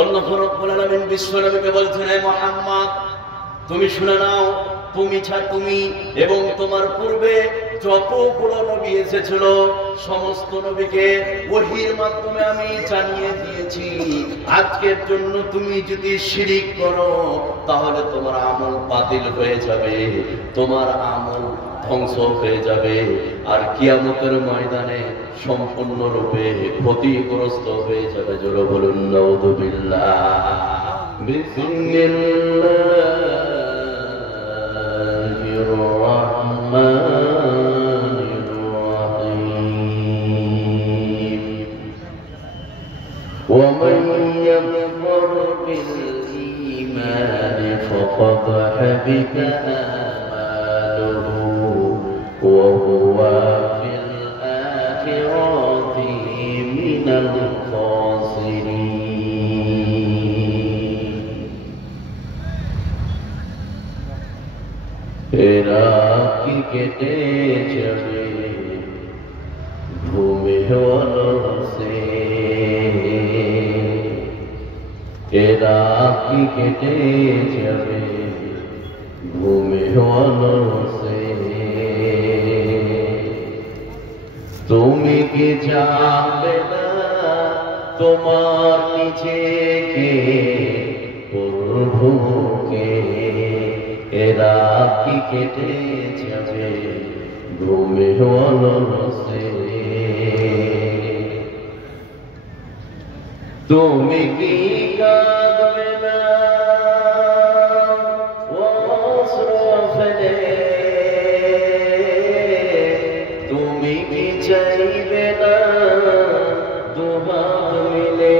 আল্লাহ রাব্বুল আলামিন বিশ্বনবীকে বলছেন, হে মুহাম্মদ তুমি শুনে নাও, তুমি এবং তোমার পূর্বে যতগুলো নবী এসেছিল সমস্ত নবীকে ওহীর মাধ্যমে আমি জানিয়ে দিয়েছি, আজকের জন্য তুমি যদি শিরিক করো তাহলে তোমার আমল বাতিল হয়ে যাবে, তোমার আমল ধ্বংস হয়ে যাবে, আর কিয়ামতের ময়দানে সম্পূর্ণরূপে ক্ষতিগ্রস্ত হয়ে যাবে। জোরে বলুন নাউযুবিল্লাহ। বিসমিল্লাহির রাহমানির রাহিম। ওয়া মান ইয়াকফুর বিল ঈমানি ফাকাদ হাবিতা وهو في الآخرة من الخاسرين। এরা কি কেটে যাবে ভূমি হলসে, এরা কি কেটে যাবে ভূমি হলসে। তুমি কি জানবে না তোমার নিজেকে প্রভুকে, এরা কি কেটে যাবে ভূমি হলসে। তুমি কি কাঁদবে না অশ্রু ফেলে, তুমি কি চাইবে না দুহাত মিলে,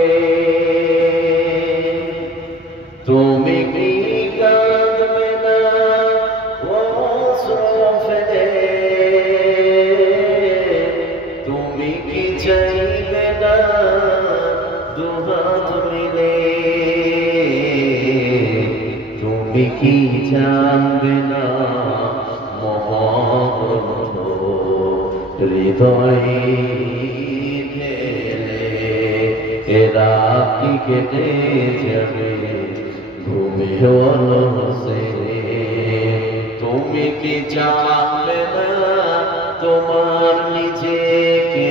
তুমি কি কাঁদবে না অশ্রু ফেলে, তুমি কি চাইবে না দুহাত মিলে, তুমি কি জানবে না মহব্বত হৃদয়ে ঢেলে, এরা কি কেটে যাবে ভূমি হলসে। তুমি কি জানবে না তোমার নিজেকে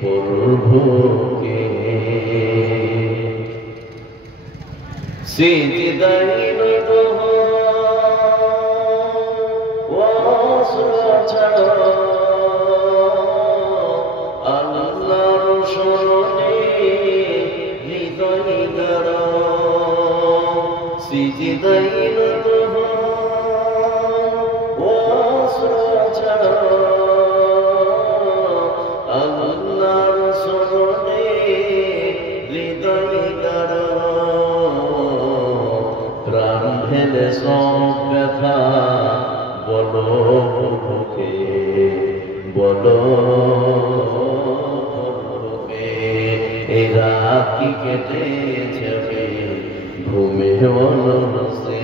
প্রভুকে, সিজদায় নত হও অশ্রু ছাড়ো, আল্লাহর শরণে হৃদয় দাঁড়াও, সিজদায় নত হও অশ্রু ছাড়ো, আল্লাহর শরণে হৃদয় দাঁড়াও, প্রাণ ঢেলে সব ব্যথা বলো প্রভুকে, বলো প্রভুকে, এরা কি কেটে যাবে ভূমি হলসে।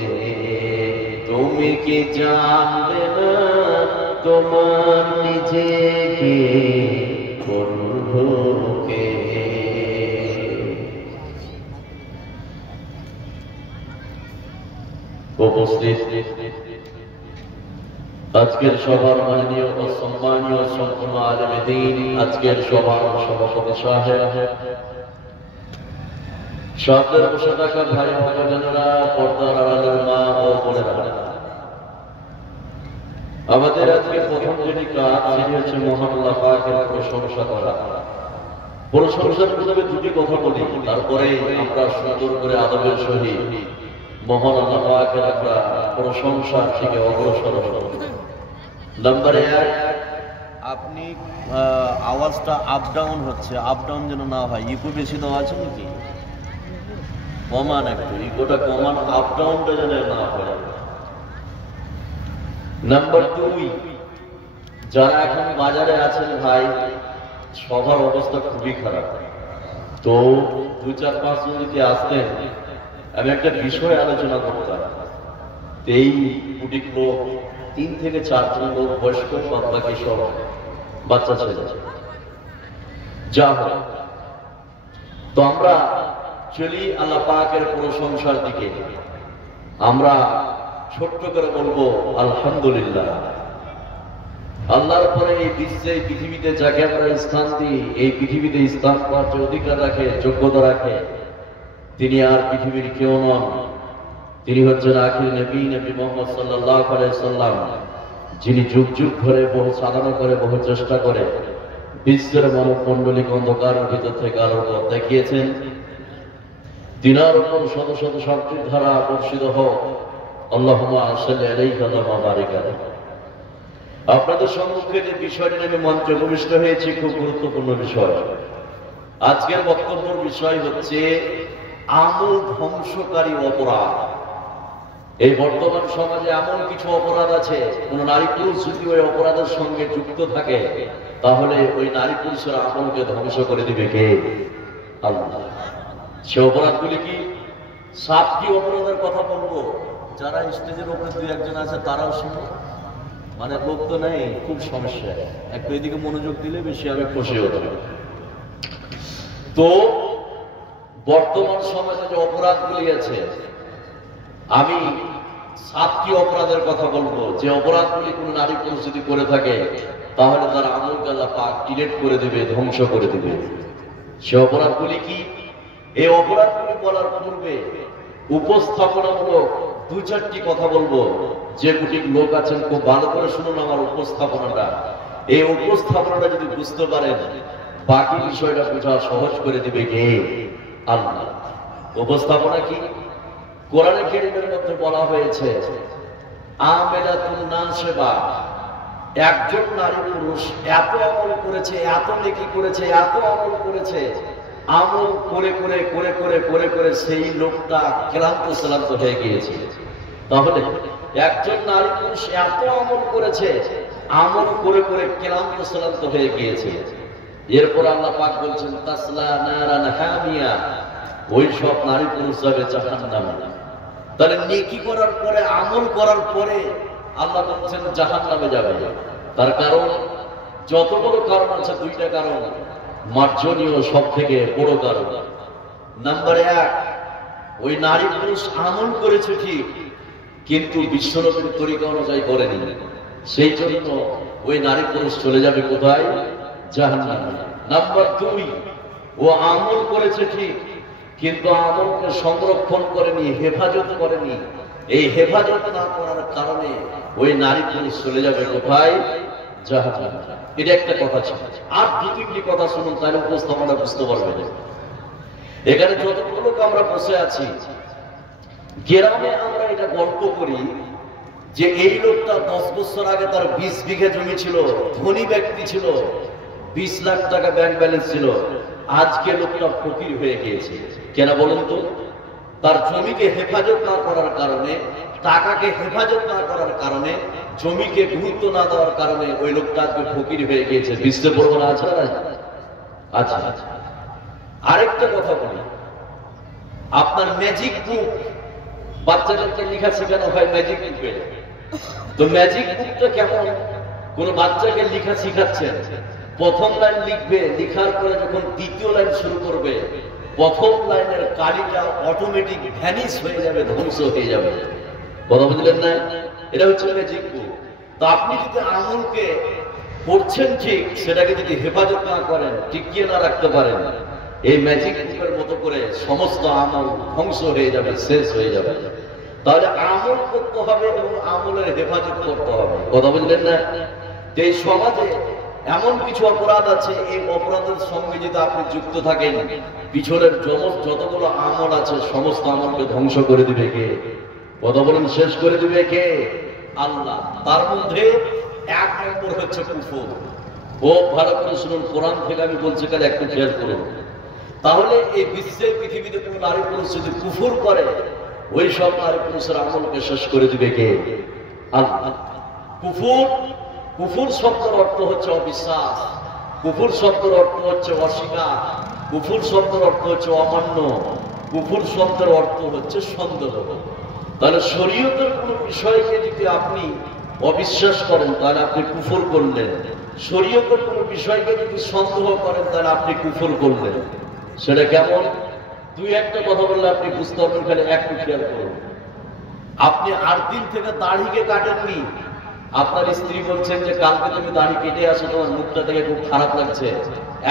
তুমি কি জানবে না তোমার নিজেকে প্রভুকে। উপস্থিত আজকের সভার মাননীয় ও সম্মানীয় সম্পূর্ণ আলেমে দ্বীন, আজকের সভার সভাপতি সাহেব, সামনের বসে থাকা ভাই ভক্তজনেরা, পর্দার আড়ালের মা ও বোনেরা, আমাদের আজকে প্রথম যেটি কাজ সেটি হচ্ছে মহান আল্লাহ পাকের প্রশংসা করা। প্রশংসার প্রথমে দুটি কথা বলি, তারপরে আমরা সুন্দর করে আদবের সহিত মহান আল্লাহ পাকের আমরা প্রশংসার থেকে অগ্রসর হব। নাম্বার 1, আপনি আওয়াজটা আপ ডাউন হচ্ছে, আপ ডাউন যেন না হয়। ইকো বেশি দেওয়া আছে নাকি? কমান একটু, ইকোটা কমান, আপ ডাউনটা যেন না হয়। নাম্বার 2, যারা এখন বাজারে আছেন ভাই, সবার অবস্থা খুবই খারাপ, তো 2-4-5 জন যদি আসতেন, আমি একটা বিষয় আলোচনা করতাম। এই কুটিক লোক 3 থেকে 4 জন লোক বয়স্ক, সব বাকি সব বাচ্চা ছেলে, যা হয়। তো আমরা চলি আল্লাহ পাকের প্রশংসার দিকে। আমরা ছোট্ট করে বলবো আলহামদুলিল্লাহ। আল্লাহর পরে এই বিশ্বে পৃথিবীতে যাকে আমরা স্থান দিই, এই পৃথিবীতে স্থান পাওয়ার যে অধিকার রাখে, যোগ্যতা রাখে, তিনি আর পৃথিবীর কেউ নন। তিনি হচ্ছেন আখির নবী, নবী মুহাম্মদ সাল্লাল্লাহু আলাইহি সাল্লাম, যিনি যুগ যুগ ধরে বহু সাধনা করে, বহু চেষ্টা করে বিশ্বের মানব মণ্ডলীকে অন্ধকারের ভিতর থেকে আলোর পথ দেখিয়েছেন। তিনার উপর শত শত শান্তির ধারা বর্ষিত হোক। আল্লাহুম্মা সাল্লি আলাইহি ওয়া বারিক আলাইহি। আপনাদের সম্মুখে যে বিষয়টি নিয়ে মঞ্চে উপবিষ্ট হয়েছে, খুব গুরুত্বপূর্ণ বিষয়। আজকের বক্তব্যের বিষয় হচ্ছে আমল ধ্বংসকারী অপরাধ। এই বর্তমান সমাজে এমন কিছু অপরাধ আছে, কোন নারী পুরুষ যদি ওই অপরাধের সঙ্গে যুক্ত থাকে, তাহলে ওই নারী পুরুষের আমলকে ধ্বংস করে দিবে কে? আল্লাহ। সে অপরাধগুলি কি? 7টি অপরাধের কথা বলবো। যারা স্টেজের উপরে 2-1 জন আছে তারাও শুনো, মানে লোক তো নেই, খুব সমস্যা। একটু এদিকে মনোযোগ দিলে বেশি আমি খুশি হতাম। তো বর্তমান সমাজে যে অপরাধগুলি আছে, আমি 7টি অপরাধের কথা বলবো, যে অপরাধগুলি কোন নারী পুরুষ যদি করে থাকে, তাহলে তার আমলকে আল্লাহ পাক ডিলিট করে দিবে, ধ্বংস করে দিবে। সে অপরাধগুলি কি? এই অপরাধগুলি বলার পূর্বে উপস্থাপনামূলক 2-4টি কথা বলবো। যে কোটি লোক আছেন খুব ভালো করে শুনুন আমার উপস্থাপনাটা। এই উপস্থাপনাটা যদি বুঝতে পারেন, বাকি বিষয়টা বোঝা সহজ করে দিবে কে? আল্লাহ। উপস্থাপনা কি? কোরআনে কারীমের মধ্যে বলা হয়েছে আমেলাতুন নাসিবা। একজন নারী পুরুষ এত আমল করেছে, এত নেকি করেছে, এত আমল করেছে, আমল করে করে করে করে করে করে সেই লোকটা ক্লান্ত হয়ে গিয়েছে। তাহলে একজন নারী পুরুষ এত আমল করেছে, আমল করে করে ক্লান্ত হয়ে গিয়েছে। এরপর আল্লাহ পাক বলছেন তাসলা নারান হামিয়া, ওই সব নারী পুরুষ যাবে জাহান্নামে। তাহলে নেকি করার পরে, আমল করার পরে আল্লাহ বলছেন জাহান্নামে যাবে। তার কারণ যতগুলো কারণ আছে, 2টা কারণ মার্জনীয়, সব থেকে বড় কারণ। নাম্বার 1, ওই নারী পুরুষ আমল করেছে ঠিক, কিন্তু বিশ্বনবীর তরিকা অনুযায়ী করেনি। সেই জন্য ওই নারী পুরুষ চলে যাবে কোথায়? জাহান্নামে। নাম্বার 2, ও আমল করেছে ঠিক, কিন্তু আমলকে সংরক্ষণ করেনি, হেফাজত করেনি। এই হেফাজত না করার কারণে ওই নারী পুরুষ চলে যাবে কোথায়? জাহান্নামে। এটা একটা কথা ছিল। আর 2-3টি কথা শুনুন, তাহলে উপস্থাপনা বুঝতে পারবেন। এখানে যতগুলো লোক আমরা বসে আছি, গ্রামে আমরা এটা গল্প করি যে এই লোকটা 10 বছর আগে তার 20 বিঘা জমি ছিল, ধনী ব্যক্তি ছিল, 20 লাখ টাকা ব্যাংক ব্যালেন্স ছিল। আজকে লোকটা ফকির হয়ে গিয়েছে। কেন বলুন তো? তার জমিকে হেফাজত না করার কারণে, টাকাকে হেফাজত না করার কারণে, জমিকে গুরুত্ব না দেওয়ার কারণে ওই লোকটা আজকে ফকির হয়ে গিয়েছে। বুঝতে পারবো না? আচ্ছা, আরেকটা কথা বলি। আপনার ম্যাজিক বুক, বাচ্চাদেরকে লেখা শেখানো হয় ম্যাজিক বুকে। তো ম্যাজিক বুকটা কেমন? কোন বাচ্চাকে লেখা শিখাচ্ছেন, প্রথম লাইন লিখবে, লেখার পরে যখন দ্বিতীয় লাইন শুরু করবে, প্রথম লাইনের কালিটা অটোমেটিক ভ্যানিশ হয়ে যাবে, ধ্বংস হয়ে যাবে। কথা বুঝলেন না? এটা হচ্ছে ম্যাজিক বুক। তো আপনি যদি আমলকে করছেন ঠিক, সেটাকে যদি হেফাজত না করেন, টিকিয়ে না রাখতে পারেন, এই ম্যাজিক বুকের মতো করে সমস্ত আমল ধ্বংস হয়ে যাবে, শেষ হয়ে যাবে। তাহলে আমল করতে হবে এবং আমলের হেফাজত করতে হবে। কথা বুঝলেন না? এই সমাজে এমন কিছু অপরাধ আছে, এই অপরাধের সঙ্গে যদি আপনি যুক্ত থাকেন, পিছনের যতগুলো আমল আছে সমস্ত আমলকে ধ্বংস করে দিবে কে? কথা বলেন, শেষ করে দিবে কে? আল্লাহ। তার মধ্যে 1 নম্বর হচ্ছে কুফর। ও ভালো করে শুনুন, কোরআন থেকে আমি বলছি, কালে একটু খেয়াল করুন। তাহলে এই বিশ্বের পৃথিবীতে কোন নারী পুরুষ যদি কুফর করে, ওই সব নারী পুরুষের আমলকে শেষ করে দিবে কে? আল্লাহ। কুফর শব্দের অর্থ হচ্ছে অবিশ্বাস, কুফর শব্দের অর্থ হচ্ছে অস্বীকার, কুফর শব্দের অর্থ হচ্ছে অমান্য, কুফর শব্দের অর্থ হচ্ছে সন্দেহ। তাহলে শরীয়তের কোন বিষয়কে যদি আপনি অবিশ্বাস করেন, তাহলে আপনি কুফর করলেন। শরীয়তের কোন বিষয়কে যদি সন্দেহ করেন, তাহলে আপনি কুফর করলেন। সেটা কেমন? দুই একটা কথা বললে আপনি বুঝতে পারবেন, খালি একটু খেয়াল করুন। আপনি 8 দিন থেকে দাড়িকে কাটেননি, আপনার স্ত্রী বলছেন যে কালকে তুমি দাড়ি কেটে আসো, তোমার মুখটা থেকে খুব খারাপ লাগছে,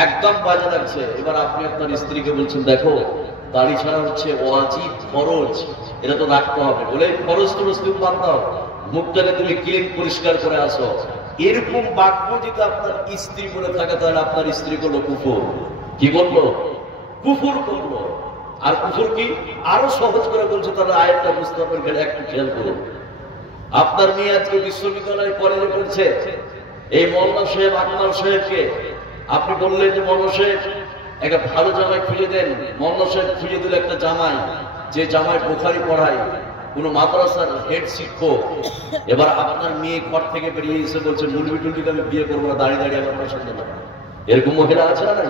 একদম বাজে লাগছে। এবার আপনি আপনার স্ত্রীকে বলছেন দেখো দাড়ি ছাড়া হচ্ছে ওয়াজিব ফরজ, এটা তো রাখতে হবে, বলে ফরজ টরজ তুমি বাদ দাও, মুখটাকে তুমি ক্লিন পরিষ্কার করে আসো। এরকম বাক্য যদি আপনার স্ত্রী বলে থাকে তাহলে আপনার স্ত্রী করলো কুফর। কি বললো? কুফর করলো। আর কুফর কি আরো সহজ করে বলছে, তাহলে আয়াতটা বুঝতে পারবেন, গেলে একটু খেয়াল করুন। আপনার মেয়ে আজকে বিশ্ববিদ্যালয়ে কলেজে পড়ছে, এই মোল্লা সাহেব আকমাল সাহেবকে আপনি বললেন যে মোল্লা সাহেব একটা ভালো জামাই খুঁজে দেন। মোল্লা সাহেব খুঁজে দিল একটা জামাই, যে জামাই বুখারী পড়ায়, কোন মাদ্রাসার হেড শিক্ষক। এবার আপনার মেয়ে ঘর থেকে বেরিয়ে এসে বলছে মুলবি টুলবিকে আমি বিয়ে করবো না, দাঁড়িয়ে দাঁড়িয়ে আমার পছন্দ না। এরকম মহিলা আছে না নাই?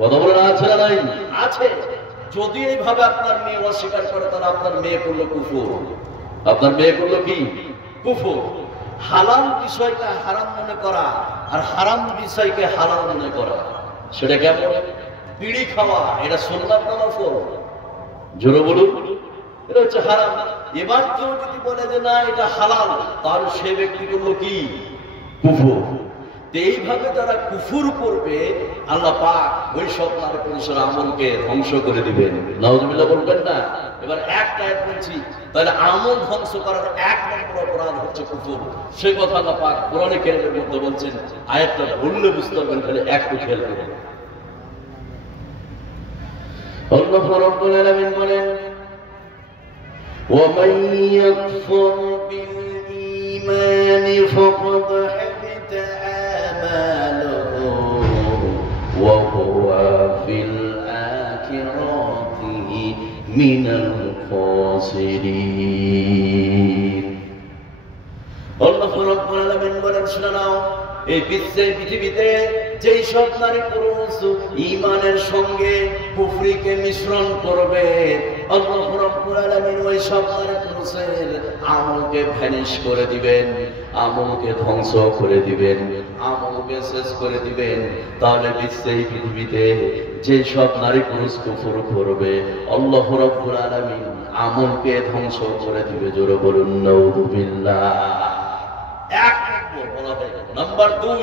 কথা বলে না আছে না নাই? আছে। যদি এইভাবে আপনার মেয়ে অস্বীকার করে তাহলে আপনার মেয়ে করলো কুফর। আপনার মেয়ে করলো কি? কুফর। হালাল বিষয়কে হারাম মনে করা আর হারাম বিষয়কে হালাল মনে করা, সেটা কেমন? বিড়ি খাওয়া এটা সুন্নাত না নফল? জোরে বলুন। এটা হচ্ছে হারাম। এবার কেউ যদি বলে যে না এটা হালাল, তাহলে সে ব্যক্তি করলো কি? কুফর। এইভাবে যারা কুফর করবে আল্লাহ পাক ওই সব নারী পুরুষের আমলকে ধ্বংস করে দিবেন। নাউজুবিল্লাহ বলবেন না? এবার একটা আয়াত বলছি, তাহলে আমল ধ্বংস করার 1 নম্বর অপরাধ হচ্ছে কুফর। সেই কথা আল্লাহ পাক কোরআনে কারীমের মধ্যে বলছেন। আয়াতটা বললে বুঝতে পারবেন, তাহলে একটু খেয়াল করুন। আল্লাহ রাব্বুল আলামিন বলেন ومن يكفر بالإيمان فقد حبط أعماله وهو في الآخرة من الخاسرين। আল্লাহ রাব্বুল আলামিন বলেন শুনে নাও, এই পৃথিবীতে যেই সব নারী পুরুষ ঈমানের সঙ্গে কুফরিকে মিশ্রণ করবে, আল্লাহ রাব্বুল আলামিন ওই সব নারী পুরুষের আমলকে ভ্যানিশ করে দিবেন, আমলকে ধ্বংস করে দিবেন, আমলকে শেষ করে দিবেন। তাহলে পৃথিবীতে যে সব নারী পুরুষ কুফর করবে আল্লাহ রাব্বুল আলামিন আমলকে ধ্বংস করে দিবে। জোরে বলুন নাউযুবিল্লাহ। 1 নম্বর বলা হয়। নাম্বার 2,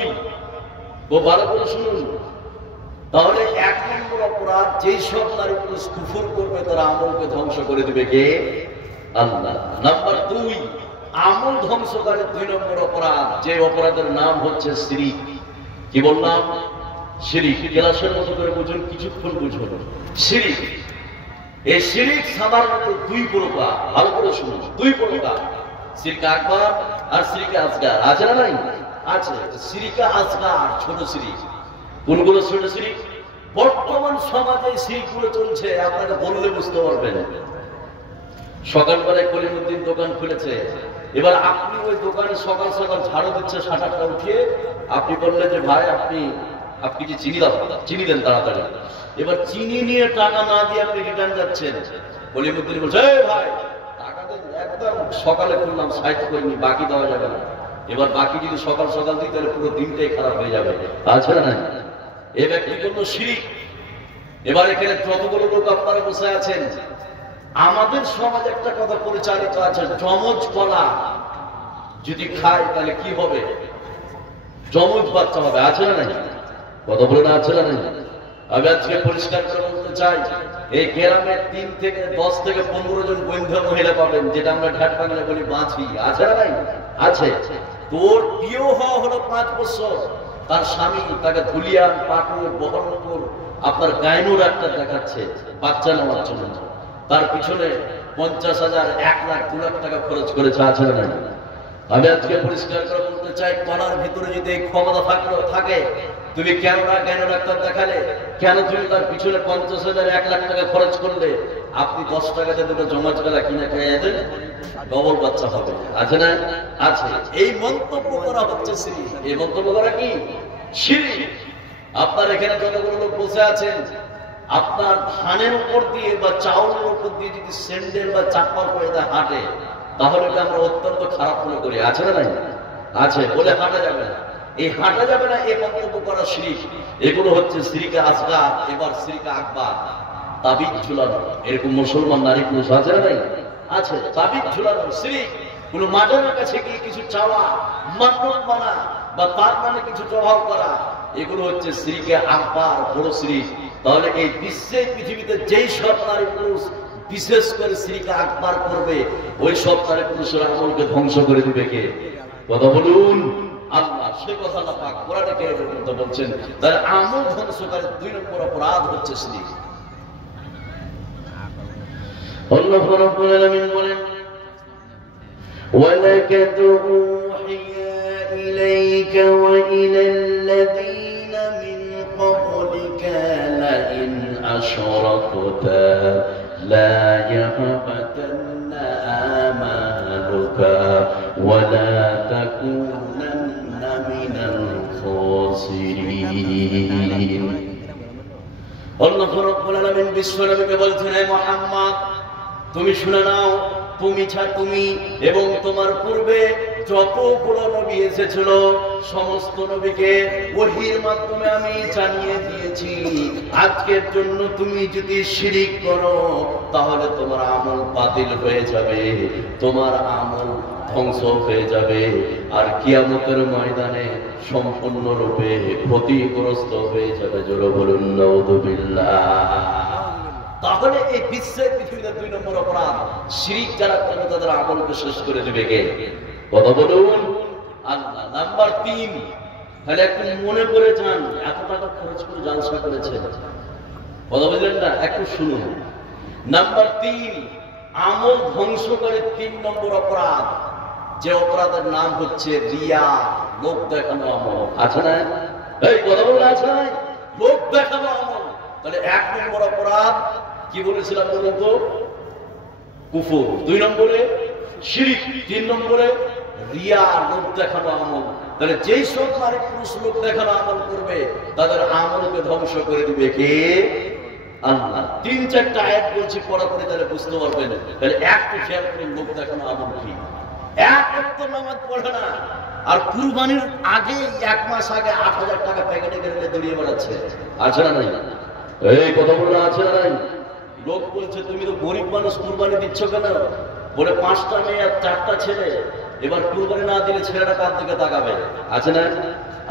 ও ভালো করে শুনুন। তাহলে 1 নম্বর অপরাধ, যেই সব নারী পুরুষ কুফর করবে তারা আমলকে ধ্বংস করে দিবে কে? আল্লাহ। নাম্বার 2, আমল ধ্বংসকারী 2 নম্বর অপরাধ, যে অপরাধের নাম হচ্ছে শিরক। কি বললাম? শিরক। ক্লাসের মতো করে বুঝুন, কিছুক্ষণ বুঝুন। শিরক, এই শিরক সাধারণত 2 প্রকার। ভালো করে শুনুন, 2 প্রকার। শিরক আকবার আর শিরক আসগার। আছে না নাই? আছে। শিরক আসগার ছোট শিরক। কোনগুলো ছোট শিরক? বর্তমান সমাজে শিরকগুলো চলছে, আপনাকে বললে বুঝতে পারবেন। সকালবেলায় কলিমুদ্দিন দোকান খুলেছে, এবার আপনি ওই দোকানে সকাল সকাল ঝাড়ু দিচ্ছে, শাটারটা উঠিয়ে আপনি বললেন যে ভাই আপনি যে চিনি দাও, চিনি দেন তাড়াতাড়ি। এবার চিনি নিয়ে টাকা না দিয়ে আপনি রিটার্ন যাচ্ছেন। কলিমুদ্দিন বলছে ভাই টাকা দেন, একদম সকালে করলাম, সাইড করিনি, বাকি দেওয়া যাবে না। এবার বাকি যদি সকাল সকাল দিই তাহলে পুরো দিনটাই খারাপ হয়ে যাবে। আছে না? এ ব্যক্তি করলো শিরক। এবার এখানে যতগুলো লোক আপনারা বসে আছেন, আমাদের সমাজে একটা কথা পরিচালিত আছে, যমজ কলা যদি খায় তাহলে কি হবে? যমজ বাচ্চা হবে। আছে না? কথা বলে না? আছে না? আমি আজকে পরিষ্কার করে বলতে চাই, এই গ্রামে 3 থেকে 10 থেকে 15 জন বৈধ মহিলা পাবেন, যেটা আমরা ঢাট বাংলা বলি বাঁচি। আছে না? আছে। তোর বিয়ে হওয়া হলো 5 বছর, তার স্বামী তাকে ধুলিয়ান, পাকুর, বহরমপুর, আপনার গায়নুর একটা দেখাচ্ছে বাচ্চা নেওয়ার জন্য। তার পিছনে 50,000, 1 লাখ, 2 লাখ টাকা খরচ করেছে। আছে না? আমি আজকে পরিষ্কার করে বলতে চাই, কলার ভিতরে যদি এই ক্ষমতা থাকে, তুমি কেন না জ্ঞান ডাক্তার দেখালে? কেন তুমি তার পিছনে 50,000, 1 লাখ টাকা খরচ করলে? আপনি 10 টাকাতে দুটো জমাজ গেলা কিনে খেয়ে দেন, ডবল বাচ্চা হবে। আছে না? আছে। এই মন্তব্য করা হচ্ছে শিরক। এই মন্তব্য করা কি? শিরক। আপনার এখানে যতগুলো লোক বসে আছেন, আপনার ধানের উপর দিয়ে বা চাউলের উপর দিয়ে যদি স্যান্ডেল বা চাপ্পল পরে হাঁটে, তাহলে আমরা অত্যন্ত খারাপ মনে করি। আছে না? আছে। বলে হাঁটা যাবে না, এই হাঁটা যাবে না, এই মন্তব্য করা শিরক। এগুলো হচ্ছে শিরক আসগার। এবার শিরক আকবার। তাবিজ ঝুলানো, এরকম মুসলমান নারী পুরুষ আছে না নাই? আছে। তাবিজ ঝুলানো, শিরক। কোন মাজারের কাছে গিয়ে কিছু চাওয়া, মান্যত মানা বা তার মানে কিছু জবাব করা, এগুলো হচ্ছে শিরকে আকবার, বড় শিরক। তাহলে এই বিশ্বের পৃথিবীতে যেই সব নারী পুরুষ বিশেষ করে শিরকে আকবার করবে, ওই সব নারী পুরুষের আমলকে ধ্বংস করে দিবে কে? কথা বলুন। আল্লাহ। সে কথা আল্লাহ পাক কোরআনে কারীমের মধ্যে বলছেন। তার আমল ধ্বংসকারী 2 নম্বর অপরাধ হচ্ছে শিরক। আল্লাহ রাব্বুল আলামিন বলেন, وَلَقَدْ أُوحِيَ إِلَيْكَ وَإِلَى الَّذِينَ مِنْ قَبْلِكَ لَئِنْ أَشْرَكْتَ لَا يَحْبَطَنَّ عَمَلُكَ وَلَا تَكُونَنَّ مِنَ الْخَاسِرِينَ। আল্লাহ রাব্বুল আলামিন বিশ্বনবীকে বলছেন, হে মুহাম্মদ, তুমি শুনে নাও, তুমি এবং তোমার পূর্বে যতগুলো নবী এসেছিল সমস্ত নবীকে ওহীর মাধ্যমে আমি জানিয়ে দিয়েছি, আজকের জন্য তুমি যদি শিরক করো তাহলে তোমার আমল বাতিল হয়ে যাবে, তোমার আমল ধ্বংস হয়ে যাবে, আর কিয়ামতের ময়দানে সম্পূর্ণরূপে ক্ষতিগ্রস্ত হয়ে যাবে। জোরে বলুন নাউযুবিল্লাহ। তাহলে এই বিশ্বের পৃথিবীতে 2 নম্বর অপরাধ শিরক যারা করবে তাদের আমলকে শেষ করে দিবে কে? কথা বলুন। আল্লাহ। নাম্বার 3, তাহলে একটু মনে করে যান, এত টাকা খরচ করে জালসা করেছে, কথা বললেন না? একটু শুনুন। নাম্বার 3, আমল ধ্বংস করে 3 নম্বর অপরাধ, যে অপরাধের নাম হচ্ছে রিয়া, লোক দেখানো আমল। আছে না? এই কথা বলুন, আছে না? লোক দেখানো আমল। তাহলে 1 নম্বর অপরাধ কি বলেছিলাম বলুন তো? কুফর। 2 নম্বরে শিরক। 3 নম্বরে রিয়া, লোক দেখানো আমল। তাহলে যেই সব নারী পুরুষ লোক দেখানো আমল করবে তাদের আমলকে ধ্বংস করে দিবে কে? আল্লাহ। 3-4টা আয়াত বলছি, পড়াপড়ি তাহলে বুঝতে পারবেন। তাহলে একটু খেয়াল করুন, লোক দেখানো আমল কি? 1 ওয়াক্ত নামাজ পড়ে না, আর কুরবানির আগে 1 মাস আগে 8,000 টাকা প্যাকেটে করে দড়িয়ে বেড়াচ্ছে। আছে না নাই? এই কথা বললে আছে না নাই? লোক বলছে, তুমি তো গরিব মানুষ, কুরবানি দিচ্ছ কেন? বলে 5টা মেয়ে আর 4টা ছেলে, এবার কুরবানি না দিলে ছেলেটা কার দিকে তাকাবে? আছে না?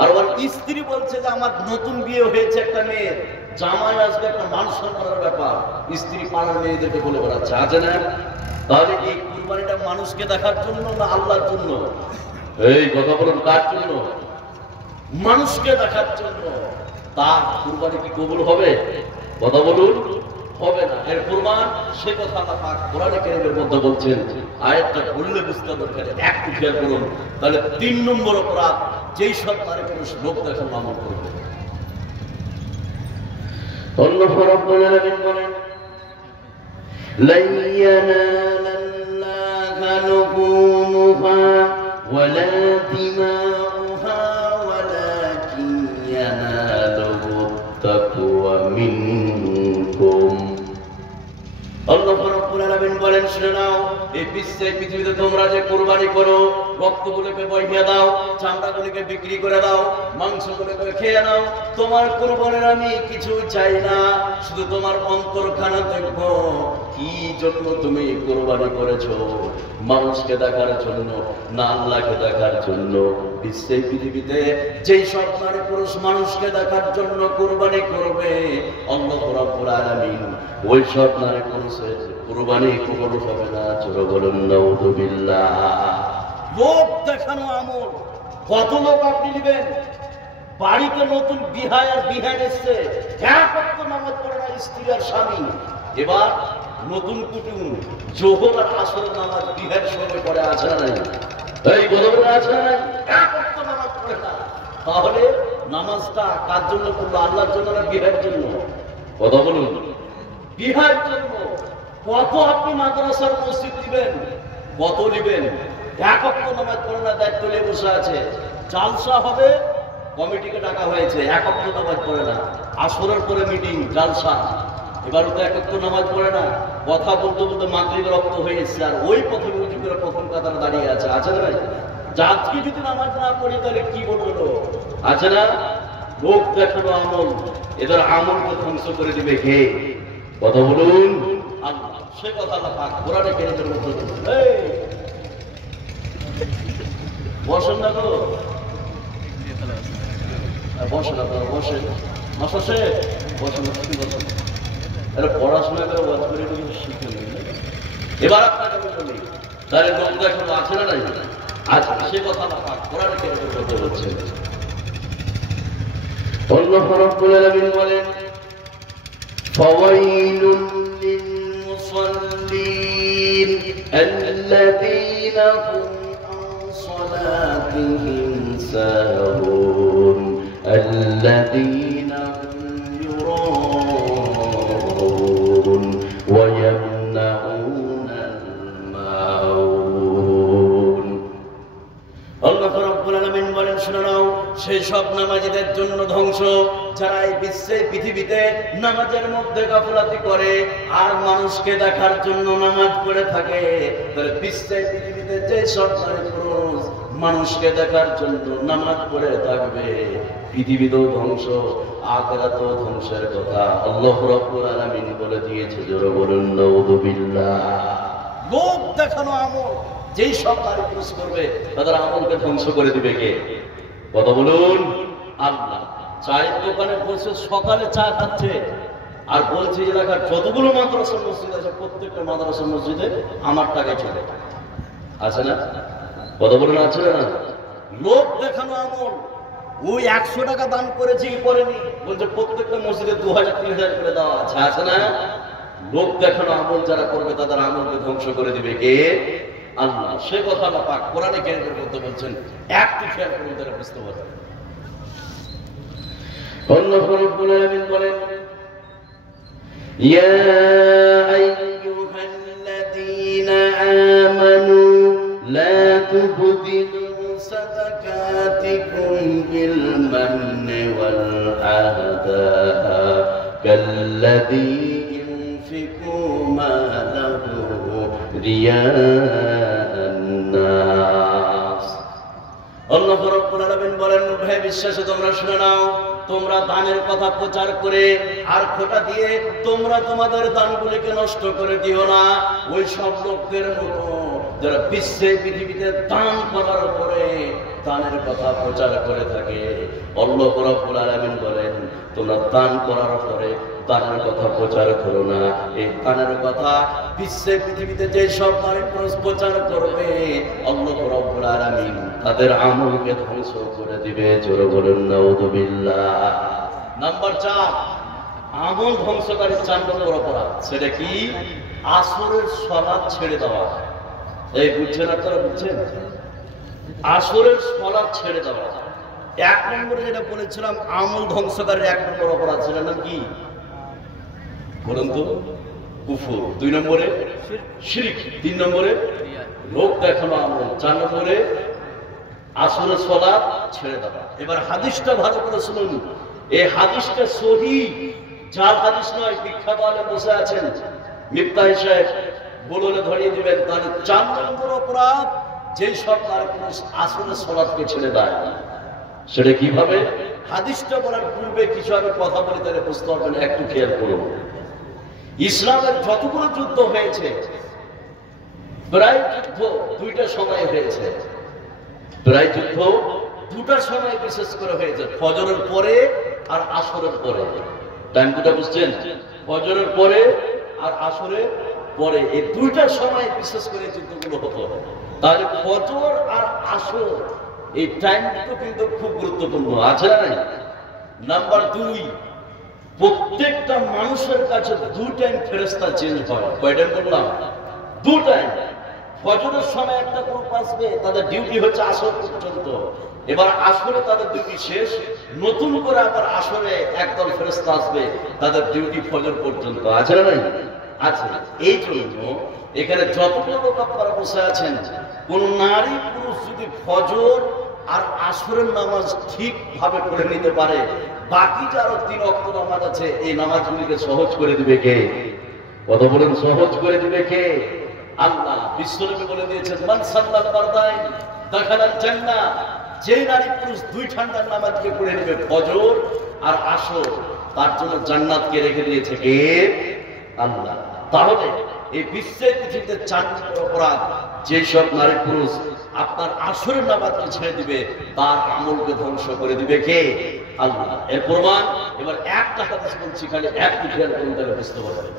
আর ওর স্ত্রী বলছে যে আমার নতুন বিয়ে হয়েছে একটা মেয়ে, জামাই আসবে, একটা মান সম্মানের ব্যাপার, স্ত্রী পাড়ার মেয়েদেরকে বলে বেড়াচ্ছে। আছে না? তাহলে এই কুরবানিটা মানুষকে দেখার জন্য না আল্লাহর জন্য? এই কথা বলুন, কার জন্য? মানুষকে দেখার জন্য। তার কুরবানি কি কবুল হবে? কথা বলুন, হবে না। এর প্রমাণ সে কথা আল্লাহ পাক কোরআনে কারীমের মধ্যে বলছেন। আয়াতটা পড়লে বুঝতে দরকার, একটু খেয়াল করুন। তাহলে 3 নম্বর অপরাধ, যেই সব নারী পুরুষ লোক দেখানো আমল করবে। আল্লাহ রাব্বুল আলামিন বলেন, লা ইয়ানালাল্লাহা লুহুমুহা ওয়ালা দিমাউহা ওয়ালাকিন ইয়ানালুহু তাকওয়া মিনকুম। আল্লাহ রাব্বুল আলামিন বলেন, শুনে নাও, এই বিশ্বের পৃথিবীতে তোমরা যে কুরবানি করো, রক্তগুলোকে বইয়ে দাও, চামড়াগুলোকে বিক্রি করে দাও, মাংসগুলোকে খেয়ে নাও, তোমার কুরবানির আমি কিছু চাই না, শুধু তোমার অন্তরখানা দেখবো কি জন্য তুমি কুরবানি করেছো, মানুষকে দেখার জন্য না আল্লাহকে দেখার জন্য? বিশ্বের পৃথিবীতে যেই সব নারী পুরুষ মানুষকে দেখার জন্য কুরবানি করবে, আল্লাহ রাব্বুল আলামিন ওই সব নারী পুরুষের কুরবানি কবুল হবে না। জোরে বলুন নাউযুবিল্লাহ। লোক দেখানো আমল। কত লোক আপনি নেবেন? বাড়িতে নতুন বিহার এসছে, 1 ওয়াক্ত নামাজ পড়ে না স্ত্রী আর স্বামী, এবার নতুন কুটুম জোহর আর আসরের নামাজ বিহার সঙ্গে পড়ে। আছে না নাই? এই বলবেন, আছে না নাই? 1 ওয়াক্ত নামাজ পড়ে না। তাহলে নামাজটা কার জন্য করলো? আল্লাহর জন্য না বিহার জন্য? কথা বলুন। বিহার জন্য। কত আপনি মাদ্রাসার মসজিদ দিবেন? কত দিবেন? 1 ওয়াক্ত নামাজ পড়ে না, দায়িত্ব নিয়ে বসে আছে। জালসা হবে, কমিটিকে ডাকা হয়েছে, 1 ওয়াক্ত নামাজ পড়ে না। আসরের পরে মিটিং, জালসা, এবার তো 1 ওয়াক্ত নামাজ পড়ে না। কথা বলতে বলতে মাগরিব রক্ত হয়ে এসছে, আর ওই প্রথমে উঁচু করে প্রথম কাতারে দাঁড়িয়ে আছে। আছে না? আজকে যদি নামাজ না পড়ি তাহলে কি বলবো? আছে না? লোক দেখানো আমল, এদের আমলকে ধ্বংস করে দিবে কে? কথা বলুন আল্লাহ। সে কথা আল্লাহ পাক কোরআনে কারীমের মধ্যে বলেছেন। এই বসেন না গো, বসেন আপনারা, বসেন মাসে বসেন, বসেন। আরে পড়াশোনা করে ওয়াজ করে কিন্তু শিখে নেই। এবার আপনাকে বলি তাহলে লোক এখন আছে না নাই? আজকে সে কথা আল্লাহ পাক কোরআনে কারীমের মধ্যে বলছেন। আল্লাহ রাব্বুল আলামিন বলেন ফাওয়াইলুল লিলমুসাল্লিন আল্লাযীনা হুম আন সালাতিহিম সাহুন আল্লাযীনা হুম ইউরাউন ওয়া ইয়ামনাউনাল মাউন। আল্লাহ রাব্বুল আলামিন বলেন শুনে নাও, সেই সব নামাজীদের জন্য ধ্বংস যারা এই বিশ্বে পৃথিবীতে নামাজের মধ্যে গাফলাতি করে আর মানুষকে দেখার জন্য নামাজ পড়ে থাকে। তাহলে বিশ্বে পৃথিবীতে যে সব পুরুষ মানুষকে দেখার জন্য নামাজ পড়ে থাকবে, পৃথিবীতেও ধ্বংস, আখিরাতেও ধ্বংসের কথা আল্লাহ রাব্বুল আলামিন বলে দিয়েছে। জোরে বলুন নাউযুবিল্লাহ। লোক দেখানো আমল যেই সব নারী পুরুষ করবে তাদের আমলকে ধ্বংস করে দিবে কে? কথা বলুন আল্লাহ। চায়ের দোকানে বসে সকালে চা খাচ্ছে আর বলছে এলাকার যতগুলো মাদ্রাসা মসজিদ আছে প্রত্যেকটা মাদ্রাসা মসজিদে আমার টাকায় চলে, আছে না? কথা বলুন আছে না? লোক দেখানো আমল। ওই 100 টাকা দান করেছে কি করেনি, বলছে প্রত্যেকটা মসজিদে 2000-3000 করে দেওয়া আছে, আছে না? লোক দেখানো আমল যারা করবে তাদের আমলকে ধ্বংস করে দিবে কে? আল্লাহ। সে কথা আল্লাহ পাক কোরআনে কারীমের মধ্যে বলছেন। একটু খেয়াল করুন তারা বুঝতে পারবেন। আল্লাহ রাব্বুল আলামিন বলেন ইয়া আইয়ুহাল্লাযীনা আমানু লা তুবদিলু সাদাকাতিকুম বিল মান্নি ওয়াল আযা কাল্লাযী ইউনফিকু মালাহু রিয়াআন নাস। আল্লাহ রাব্বুল আলামিন বলেন হে বিশ্বাসী তোমরা শুনে নাও, তোমরা দানের কথা প্রচার করে আর খোটা দিয়ে তোমরা তোমাদের দানগুলিকে নষ্ট করে দিও না। ওই সব লোকদের মতো যারা বিশ্বে পৃথিবীতে দান করার পরে দানের কথা প্রচার করে থাকে। আল্লাহ রাব্বুল আলামিন বলেন তোমরা দান করার পরে দানের কথা প্রচার করো না। এই দানের কথা বিশ্বে পৃথিবীতে যে সব নারী পুরুষ প্রচার করবে আল্লাহ রাব্বুল আলামিন তাদের আমলকে ধ্বংস করে দিবে। জোরে বলুন নাউযুবিল্লাহ। নাম্বার 4, আমল ধ্বংসকারী 4 নম্বর অপরাধ, সেটা কি? আসরের সালাত ছেড়ে দেওয়া। এই বুঝছেন আপনারা? বুঝছেন? আসরের সালাত ছেড়ে দেওয়া 1 নম্বরে যেটা বলেছিলাম আমল ধ্বংসকারীর 1 নম্বর অপরাধ, সেটা নাম কি বলুন তো? কুফর। 2 নম্বরে শিরক, 3 নম্বরে লোক দেখানো আমল, 4 নম্বরে আসরের সালাত ছেড়ে দেওয়া। এবার হাদিসটা ভালো করে শুনুন। এই হাদিসটা সহিহ, জাল হাদিস নয়। বিখ্যাত আলেম বসে আছেন, মিফতাহ সাহেব বললে ধরিয়ে দিবেন। তাহলে 4 নম্বর অপরাধ যেই সব নারী পুরুষ আসরের সালাতকে ছেড়ে দেয়। সেটা কিভাবে? হাদিসটা বলার পূর্বে কিছু আমি কথা বলি, তাহলে বুঝতে পারবেন। একটু খেয়াল করুন। ইসলামের যতগুলো যুদ্ধ হয়েছে প্রায় যুদ্ধ 2টা সময় হয়েছে। প্রায় যুদ্ধ 2টা সময় বিশেষ করে হয়েছে, ফজরের পরে আর আসরের পরে। টাইম দুটা বুঝছেন? ফজরের পরে আর আসরের পরে, এই 2টা সময় বিশেষ করে যুদ্ধগুলো হতো। তাহলে ফজর আর আসর এই টাইম দুটো কিন্তু খুব গুরুত্বপূর্ণ, আছে না? নাম্বার 2, প্রত্যেকটা মানুষের কাছে 2 টাইম ফেরেশতা চেঞ্জ হয়। কয় টাইম বললাম? 2 টাইম। ফজরের সময় একটা গ্রুপ আসবে, তাদের ডিউটি হচ্ছে আসর পর্যন্ত। এবার আসরে তাদের ডিউটি শেষ, নতুন করে আবার আসরে একদল ফেরেশতা আসবে, তাদের ডিউটি ফজর পর্যন্ত, আছে না? আছে। এই জন্য এখানে যতগুলো লোক আপনারা বসে আছেন, কোন নারী পুরুষ যদি ফজর আর আসরের নামাজ ঠিকভাবে পড়ে নিতে পারে, বাকি যে আরো 3 ওয়াক্ত নামাজ আছে এই নামাজগুলিকে সহজ করে দিবে কে? কত বলেন সহজ করে দিবে কে? আল্লাহ। বিশ্বনবী বলে দিয়েছেন মান সাল্লাল ফারদাইন দাখালাল জান্নাহ। যে নারী পুরুষ 2 ঠান্ডার নামাজকে পড়ে নেবে, ফজর আর আসর, তার জন্য জান্নাতকে রেখে দিয়েছে কে? আল্লাহ। তাহলে এই বিশ্বের পৃথিবীতে 4 নম্বর অপরাধ, যেসব নারী পুরুষ আপনার আসরের নামাজকে ছেড়ে দিবে, তার আমলকে ধ্বংস করে দিবে কে? আল্লাহ। এর প্রমাণ এবার একটা হাদিস বলছি, খালি একটু খেয়াল করুন, তাহলে বুঝতে পারবেন।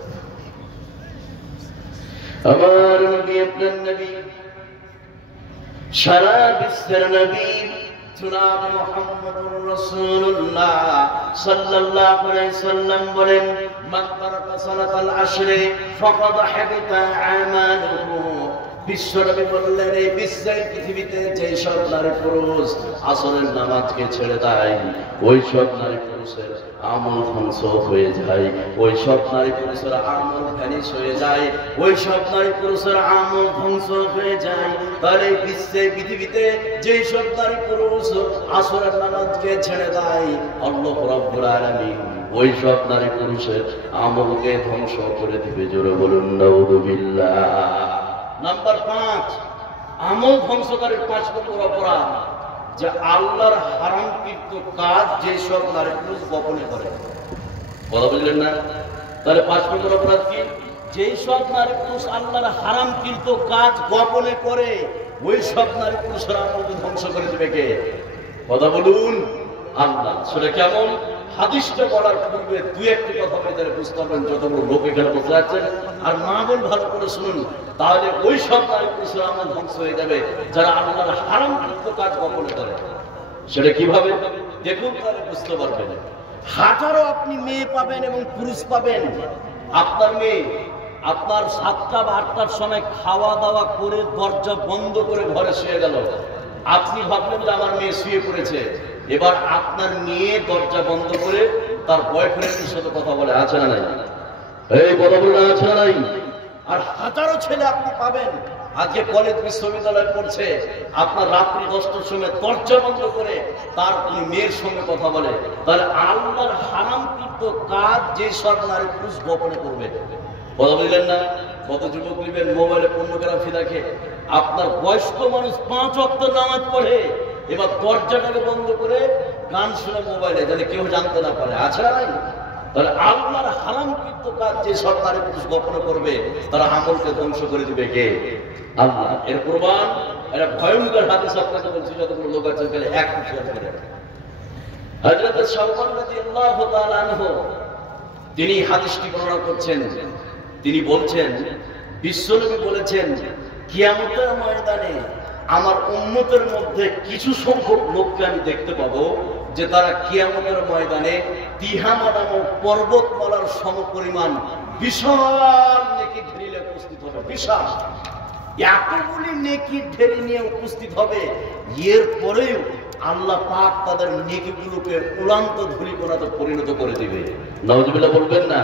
আমার নবী, আপনার নবী, সারা বিশ্বের নবী জনাব মুহাম্মদুর রাসূলুল্লাহ সাল্লাল্লাহু আলাইহি সাল্লাম বলেন, মান তারাকা সালাতাল আশরি ফাকাদ হাবিতা আমালুহু। বিশ্বনবী বললেন, এই বিশ্বের পৃথিবীতে যে সব নারী পুরুষ আসরের নামাজকে ছেড়ে দেয়, ওই সব নারী পুরুষের আমল ধ্বংস হয়ে যায়, ওই সব নারী পুরুষের আমল খানিজ হয়ে যায়, ওই সব নারী পুরুষের আমল ধ্বংস হয়ে যায়। তাহলে বিশ্বের পৃথিবীতে যে সব নারী পুরুষ আসরের নামাজকে ছেড়ে দেয়, আল্লাহ রাব্বুল আলামিন ওই সব নারী পুরুষের আমলকে ধ্বংস করে দিবে। জোরে বলুন নাউযুবিল্লাহ। নাম্বার 5, আমল ধ্বংসকারীর 5 নম্বর অপরাধ, যে আল্লাহর হারামকৃত কাজ যেসব নারী পুরুষ গোপনে করে। কথা বুঝলেন না? তাহলে 5 নম্বর অপরাধ কি? যেই সব নারী পুরুষ আল্লাহর হারামকৃত কাজ গোপনে করে, ওই সব নারী পুরুষের আমলকে ধ্বংস করে দিবে কে? কথা বলুন আল্লাহ। সেটা কেমন? হাদিসটা বলার পূর্বে 2-1টি কথা আপনাদের বুঝতে পারবেন, যতগুলো লোক এখানে বসে আছেন। আর মা বোন ভালো করে শুনুন, তাহলে ওই সব নারী পুরুষের আমল ধ্বংস হয়ে যাবে যারা আল্লাহর হারামকৃত কাজ গোপনে করে। সেটা কিভাবে দেখুন, তাহলে বুঝতে পারবেন। হাজারো আপনি মেয়ে পাবেন এবং পুরুষ পাবেন। আপনার মেয়ে আপনার 7টা বা 8টার সময় খাওয়া দাওয়া করে দরজা বন্ধ করে ঘরে শুয়ে গেল। আপনি ভাবলেন যে আমার মেয়ে শুয়ে পড়েছে। এবার আপনার মেয়ে দরজা বন্ধ করে তার বয়ফ্রেন্ডের সাথে কথা বলে, আছে না নাই? এই কথা বলে আছে না নাই? আর হাজারো ছেলে আপনি পাবেন, আজকে কলেজ বিশ্ববিদ্যালয়ে পড়ছে, আপনার রাত্রি 10টার সময় দরজা বন্ধ করে তার মেয়ের সঙ্গে কথা বলে। তাহলে আল্লাহর হারামকৃত কাজ যে সব নারী পুরুষ গোপনে করবে। কথা বললেন না? কত যুবক নেবেন মোবাইলে পর্নোগ্রাফি দেখে। আপনার বয়স্ক মানুষ 5 ওয়াক্ত নামাজ পড়ে, এবার দরজাটাকে বন্ধ করে গান শুনে মোবাইলে, যাতে কেউ জানতে না পারে, আছে না নাই? তাহলে আল্লাহর হারামকৃত কাজ যে সব নারী পুরুষ গোপনে করবে, তারা আমলকে ধ্বংস করে দিবে কে? আল্লাহ। এর প্রমাণ একটা ভয়ঙ্কর হাদিস আপনাকে বলছি, যতগুলো লোক আছে গেলে এক শেয়ার করে। হযরত সালমান রাদিয়াল্লাহু তাআলা আনহু তিনি হাদিসটি বর্ণনা করছেন। তিনি বলছেন, বিশ্বনবী বলেছেন, কিয়ামতের ময়দানে আমার উম্মতের মধ্যে কিছু সংখ্যক লোককে আমি দেখতে পাবো, যে তারা কিয়ামতের ময়দানে তিহামা নামক পর্বতমালার সমপরিমাণ বিশাল নেকির ঢেলে উপস্থিত হবে। বিশাল এতগুলি নেকির ঢেলে নিয়ে উপস্থিত হবে। এর পরেও আল্লাহ পাক তাদের নেকিগুলোকে উড়ান্ত ধূলিকণাতে পরিণত করে দিবে। নাউযুবিল্লাহ বলবেন না?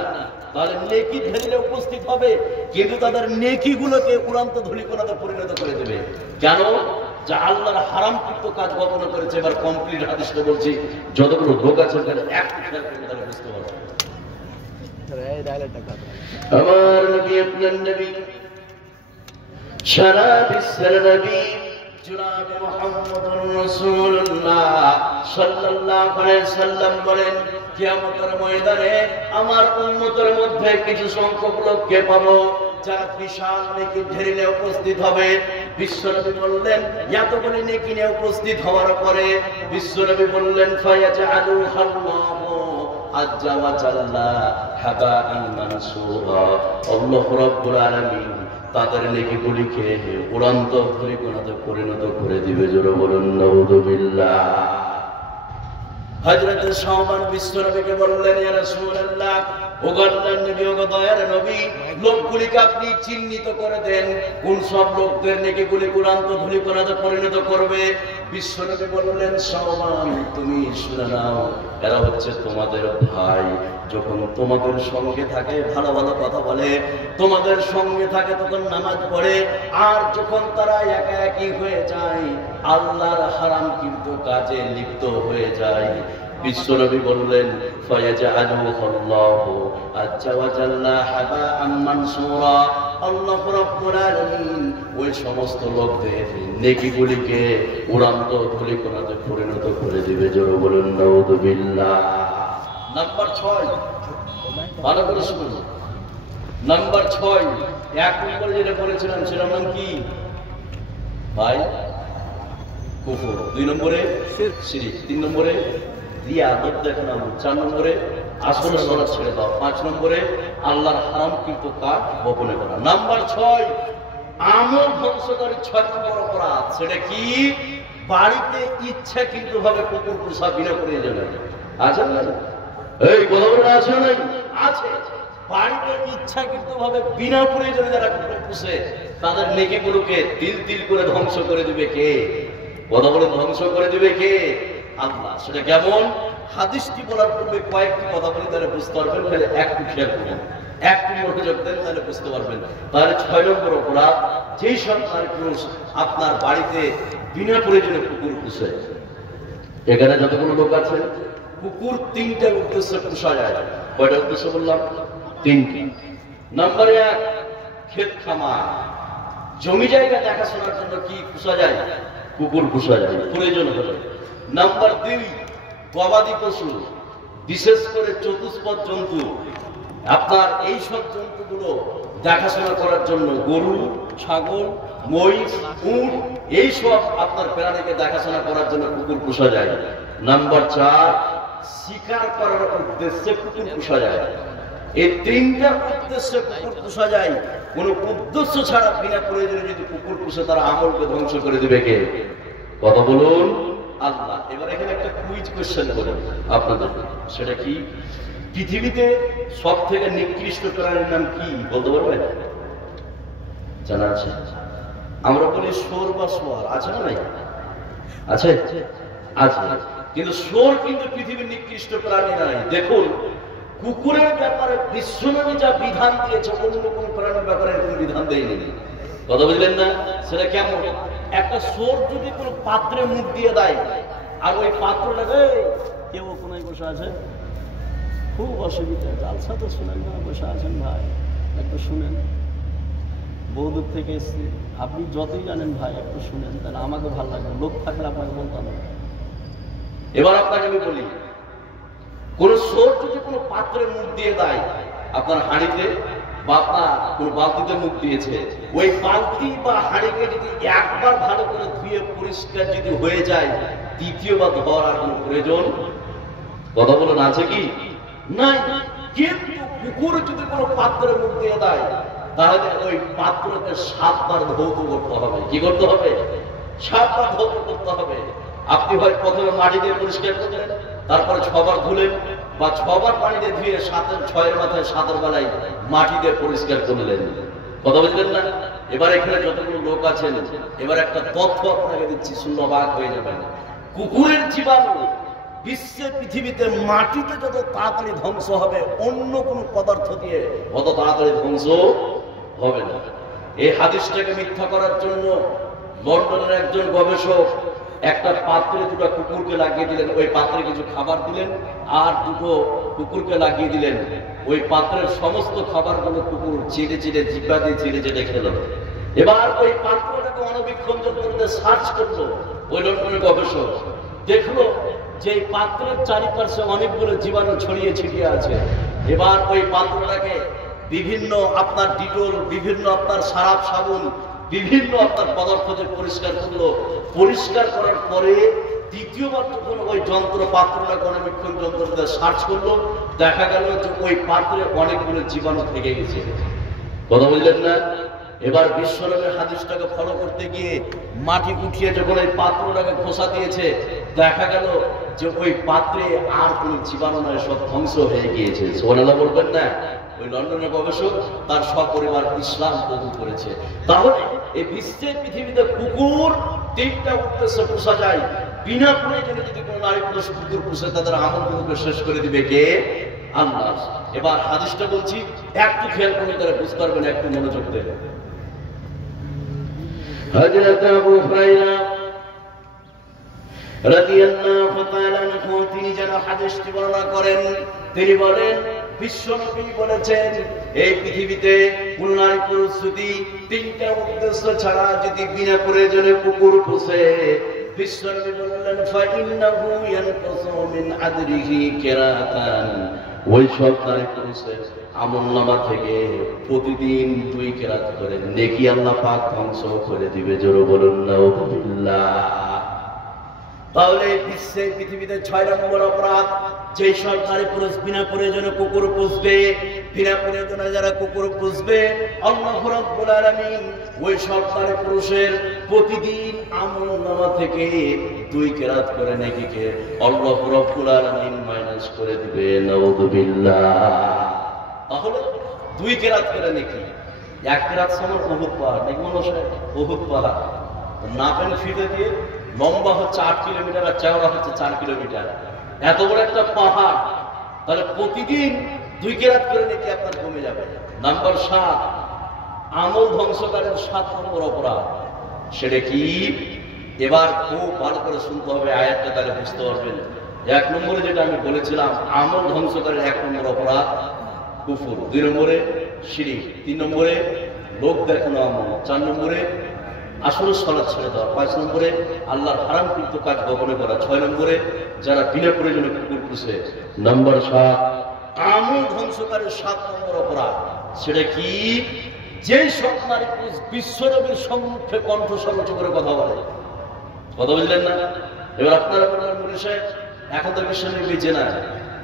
তাহলে নেকি ঢেলে উপস্থিত হবে, কিন্তু তাদের নেকিগুলোকে উড়ান্ত ধূলিকণাতে পরিণত করে দেবে। কেন? যা আল্লাহর হারামকৃত কাজ গোপন করেছে। এবার কমপ্লিট হাদিসটা বলছি, যতগুলো লোক আছে তাহলে একটু খেয়াল করে তাহলে বুঝতে পারবে। আমার নবী, আপনার নবী, সারা বিশ্বের নবী জনাব মুহাম্মদুর রাসূলুল্লাহ সাল্লাল্লাহু আলাইহি সাল্লাম বলেন, কিয়ামতের ময়দানে আমার উম্মতের মধ্যে কিছু সংখ্যক লোককে পাবো, যারা বিশাল নেকি ঢেলে উপস্থিত হবে। বিশ্বনবী বললেন, এতগুলি নেকি নিয়ে উপস্থিত হওয়ার পরে বিশ্বনবী বললেন, ফায়াজআলুহাল্লাহু আজ্জা ওয়া জাল্লা হাবাআন মানসুরা। আল্লাহ রাব্বুল আলামিন তাদের নেকিগুলিকে উড়ান্ত ধূলিকণাতে পরিণত করে দিবে। জোরে বলুন নাউযুবিল্লাহ। হযরত শাওবান বিশ্বনবীকে বললেন, ইয়া রাসূলুল্লাহ, ও আল্লাহর নবী, ও দয়ার নবী, লোকগুলিকে আপনি চিহ্নিত করে দেন, কোন সব লোকদের নেকিগুলি উড়ান্ত ধূলিকণাতে পরিণত করবে। বিশ্বনবী বললেন, শাওবান, তুমি শুনে নাও, এরা হচ্ছে তোমাদের ভাই। যখন তোমাদের সঙ্গে থাকে ভালো ভালো কথা বলে, তোমাদের সঙ্গে থাকে তখন নামাজ পড়ে, আর যখন তারা একা একই হয়ে যায়, আল্লাহর হারামকৃত কাজে লিপ্ত হয়ে যায়, বিশ্বনবী বললেন, ফায়াজআলুহুল্লাহু আজ্জা ওয়া জাল্লা হাবাআন মানসুরা। আল্লাহ রাব্বুল আলামিন ওই সমস্ত লোকদের নেকিগুলিকে উড়ান্ত ধূলিকণাতে পরিণত করে দিবে। জোরে বলুন নাউযুবিল্লাহ। নাম্বার 6, ভালো করে শুনুন। নাম্বার 6, 1 নম্বরে যেটা বলেছিলাম সেটার নাম কি ভাই? কুফর। 2 নম্বরে শিরক, 3 নম্বরে রিয়া, লোক দেখানো, 4 নম্বরে আসলে সালাত ছেড়ে দাও, 5 নম্বরে আল্লাহর হারামকৃত কাজ গোপনে করা। নাম্বার 6, আমল ধ্বংসকারী 6 নম্বর অপরাধ, সেটা কি? বাড়িতে ইচ্ছাকৃত ভাবে কুকুর পোষা বিনা প্রয়োজনে। আছে না? এই কথা বলে আছে না? আছে। বাড়িতে ইচ্ছাকৃত ভাবে বিনা প্রয়োজনে যারা কুকুর পোষে তাদের নেকিগুলোকে তিল তিল করে ধ্বংস করে দিবে কে? কথা বলে ধ্বংস করে দিবে কে? আল্লাহ। সেটা কেমন? হাদিসটি বলার পূর্বে কয়েকটি কথা বলি, তাহলে বুঝতে পারবেন। তাহলে একটু খেয়াল করবেন, একটু মনোযোগ দেন, তাহলে বুঝতে পারবেন। তাহলে 6 নম্বর অপরাধ, যেই সব নারী পুরুষ আপনার বাড়িতে বিনা প্রয়োজনে কুকুর পোষে। এখানে যতগুলো লোক আছে, কুকুর 3টা উদ্দেশ্যে পোষা যায়। কয়টা উদ্দেশ্য বললাম? 3টি। নাম্বার 1, ক্ষেত খামার, জমি জায়গা দেখাশোনার জন্য কি পোষা যায়? কুকুর পোষা যায় প্রয়োজন হলে। নাম্বার 2, গবাদি পশু, বিশেষ করে চতুষ্পদ জন্তু। আপনার এই সব জন্তুগুলো দেখাশোনা করার জন্য গরু, ছাগল, মহিষ, উট, এই সব আপনার প্রাণীকে দেখাশোনা করার জন্য কুকুর পোষা যায়। নাম্বার 4, শিকার করার উদ্দেশ্যে কুকুর পোষা যায়। এই 3টা উদ্দেশ্যে কুকুর পোষা যায়। কোন উদ্দেশ্য ছাড়া বিনা প্রয়োজনে যদি কুকুর পোষে তার আমলকে ধ্বংস করে দিবে কে? কথা বলুন, আল্লাহ। এবার এখানে একটা কুইজ কোশ্চেন করেন আপনাদের, সেটা কি? পৃথিবীতে সব থেকে নিকৃষ্ট প্রাণীর নাম কি বলতে পারবেন? জানা আছে? আমরা বলি শোর বা সোয়ার, আছে না? নাই? আছে? আছে। কিন্তু শোর কিন্তু পৃথিবীর নিকৃষ্ট প্রাণী নাই। দেখুন, কুকুরের ব্যাপারে বিশ্বনবী যা বিধান দিয়েছে, অন্য কোন প্রাণীর ব্যাপারে কোন বিধান দেয়নি। কথা বুঝলেন না? সেটা কেমন? একটা শোর যদি কোনো পাত্রে মুখ দিয়ে দেয়, আর ওই পাত্রটাকে কেউ কোনায় বসে আছে, খুব অসুবিধা, জালসা তো শুনেন না, বসে আছেন ভাই, একটু শুনেন, বহুদূর থেকে এসছি, আপনি যতই জানেন ভাই একটু শুনেন, তাহলে আমাকে ভালো লাগবে। লোক থাকলে আপনাকে বলতাম না। এবার আপনাকে আমি বলি, কোন শোর যদি কোনো পাত্রে মুখ দিয়ে দেয়, আপনার হাঁড়িতে বা আপনার কোন বালতিতে মুখ দিয়েছে, ওই বালতি বা হাঁড়িকে যদি একবার ভালো করে ধুয়ে পরিষ্কার যদি হয়ে যায়, দ্বিতীয়বার ধোয়ার আর কোনো প্রয়োজন, কথা বলুন, আছে কি? নাই। কিন্তু কুকুর যদি কোনো পাত্রে মুখ দিয়ে দেয়, তাহলে ওই পাত্রকে 7 বার ধৌত করতে হবে। কি করতে হবে? 7 বার ধৌত করতে হবে। আপনি হয় প্রথমে মাটি দিয়ে পরিষ্কার করলেন, তারপরে 6 বার ধুলেন, বা 6 বার পানি দিয়ে ধুয়ে 6 মাথায় 7 বেলায় মাটি দিয়ে পরিষ্কার করলেন। কথা বুঝলেন না? এবার এখানে যতগুলো লোক আছেন, এবার একটা তথ্য আপনাকে দিচ্ছি, শুনলে অবাক হয়ে যাবেন। কুকুরের জীবাণু বিশ্বের পৃথিবীতে মাটিতে যত তাড়াতাড়ি ধ্বংস হবে, অন্য কোন পদার্থ দিয়ে অত তাড়াতাড়ি ধ্বংস হবে না। এই হাদিসটাকে মিথ্যা করার জন্য লন্ডনের একজন গবেষক একটা পাত্রে 2টা কুকুরকে লাগিয়ে দিলেন, ওই পাত্রে কিছু খাবার দিলেন, আর 2টো কুকুরকে লাগিয়ে দিলেন। ওই পাত্রের সমস্ত খাবারগুলো কুকুর চিড়ে চিড়ে, জিহ্বা দিয়ে চিড়ে চিড়ে খেল। এবার ওই পাত্রটাকে অণুবীক্ষণ যন্ত্র দিয়ে সার্চ করলো ওই লন্ডনের গবেষক, দেখলো যে এই পাত্রের চারিপাশে অনেকগুলো জীবাণু ছড়িয়ে ছিটিয়ে আছে। এবার ওই পাত্রটাকে বিভিন্ন আপনার ডিটল, বিভিন্ন আপনার সারাপ সাবুন, বিভিন্ন আপনার পদার্থ দিয়ে পরিষ্কার করলো। পরিষ্কার করার পরে দ্বিতীয়বার যখন ওই যন্ত্র পাত্রটাকে অণুবীক্ষণ যন্ত্র দিয়ে সার্চ করলো, দেখা গেল যে ওই পাত্রে অনেকগুলো জীবাণু থেকে গেছে। কথা বুঝলেন না? এবার বিশ্বনবীর হাদিসটাকে ফলো করতে গিয়ে মাটি উঠিয়ে যখন ওই পাত্রটাকে খোসা দিয়েছে, দেখা গেল যে ওই পাত্রে আর কোন জীবাণু নয়, সব ধ্বংস হয়ে গিয়েছে। সুবহানাল্লাহ বলবেন না? ওই লন্ডনের গবেষক তার সপরিবার ইসলাম কবুল করেছে। তাহলে এই বিশ্বের পৃথিবীতে কুকুর 3টা উদ্দেশ্যে পোষা যায়। বিনা প্রয়োজনে যদি কোনো নারী পুরুষ কুকুর পোষে, তাদের আমলগুলোকে শেষ করে দিবে কে? আল্লাহ। এবার হাদিসটা বলছি, একটু খেয়াল করে তারা বুঝতে পারবেন, একটু মনোযোগ দেবে। হযরত আবু হুরায়রা রাদিয়াল্লাহু তাআলা আনহু তিনি যেন হাদিসটি বর্ণনা করেন, তিনি বলেন, বিশ্বনবী বলেছেন, এই পৃথিবীতে কোন নারী পুরুষ যদি 3টা উদ্দেশ্য ছাড়া যদি বিনা প্রয়োজনে কুকুর পোষে, বিশ্বনবী বললেন, ফাইন্নাহু ইয়ানকুসু মিন আদরিহি কিরাতান ওই সব নারী পুরুষের আমলনামা থেকে প্রতিদিন 2 কেরাত করে নেকি আল্লাহ পাক ধ্বংস করে দিবে। জোরে বলুন নাউযুবিল্লাহ। তাহলে বিশ্বে পৃথিবীতে 6 নম্বর অপরাধ, যেই সব নারী পুরুষ বিনা প্রয়োজনে কুকুর পুষবে, বিনা প্রয়োজনে যারা কুকুর পুষবে, আল্লাহ রাব্বুল আলামিন ওই সব নারী পুরুষের প্রতিদিন আমলনামা থেকে 2 কেরাত করে নেকিকে আল্লাহ রাব্বুল আলামিন মাইনাস করে দিবে। নাউযুবিল্লাহ। তাহলে 2 কেরাত করে নেকি, 1 কেরাত সমান উহুদ পাহাড়, নাকি মানুষ উহুদ পাহাড় নাপেন ফিতে দিয়ে লম্বা হচ্ছে 8 কিলোমিটার আর চওড়া হচ্ছে 4 কিলোমিটার, এত বড় একটা পাহাড়। তাহলে প্রতিদিন 2 কেরাত করে নাকি আপনার কমে যাবে। নাম্বার 7, আমল ধ্বংসকারীর 7 নম্বর অপরাধ, সেটা কি? এবার খুব ভালো করে শুনতে হবে আয়াতটা, তাহলে বুঝতে পারবেন। 1 নম্বরে যেটা আমি বলেছিলাম, আমল ধ্বংসকারীর 1 নম্বর অপরাধ কুফর, 2 নম্বরে শিরক, 3 নম্বরে লোক দেখানো আমল, 4 নম্বরে আসলে সালাত ছেড়ে দেওয়া, 5 নম্বরে আল্লাহর হারামকৃত কাজ গোপনে করা, 6 নম্বরে যারা বিনা প্রয়োজনে কুকুর পুষে। নাম্বার 7, আমল ধ্বংসকারীর 7 নম্বর অপরাধ, সেটা কি? যে সব নারী পুরুষ বিশ্বনবীর সম্মুখে কণ্ঠস্বর উঁচু করে কথা বলে। কথা বুঝলেন না? এবার আপনারা বলবেন মুফতি সাহেব, এখন তো বিশ্বনবী বেঁচে না,